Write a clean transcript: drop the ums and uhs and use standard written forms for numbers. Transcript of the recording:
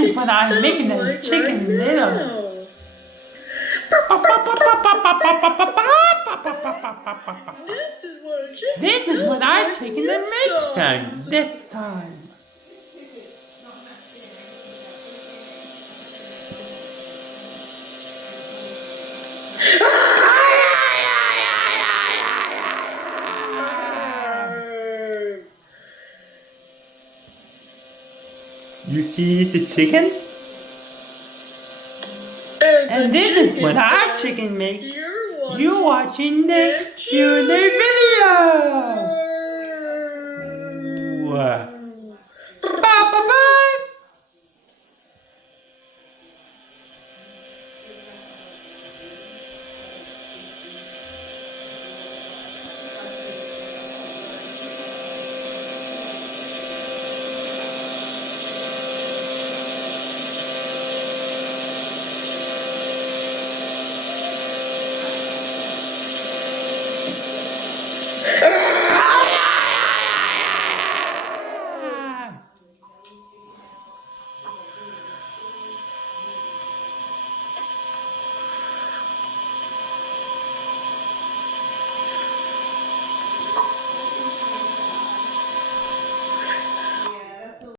is what I'm making the chicken little. This is what I'm taking the make time this time. You see the chicken? And this is what our chicken makes. You're watching Nickjr video!